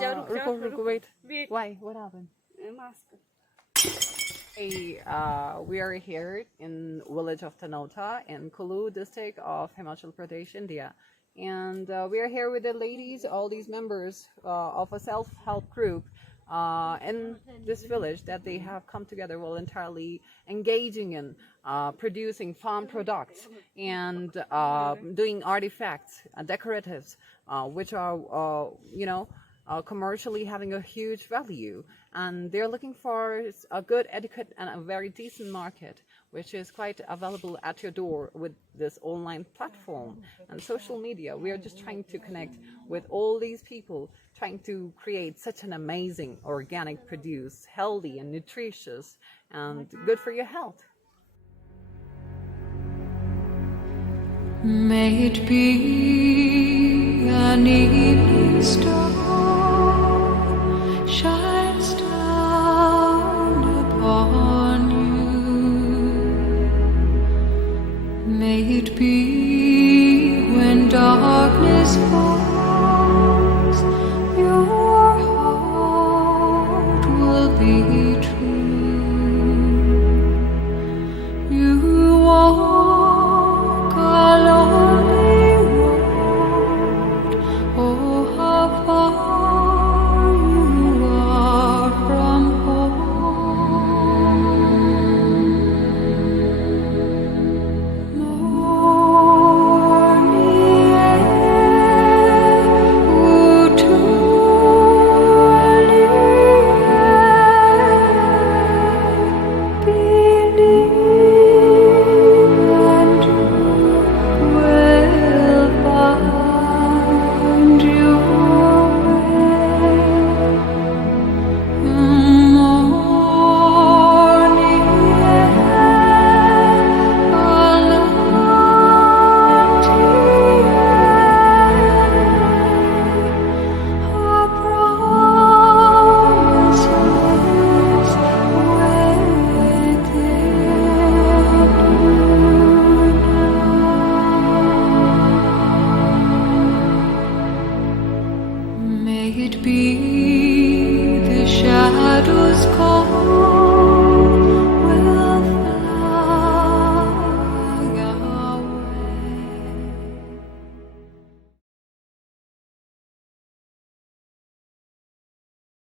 रुको, wait. Why? What happened? Mask. Hey, we are here in village of Tanota in Kullu district of Himachal Pradesh, India. And we are here with the ladies, all these members of a self-help group in this village that they have come together voluntarily engaging in producing farm products and doing artifacts, decoratives, which are, commercially having a huge value, and they're looking for a good etiquette and a very decent market, which is quite available at your door with this online platform and social media. We are just trying to connect with all these people, trying to create such an amazing organic produce, healthy and nutritious and good for your health. May it be an evening star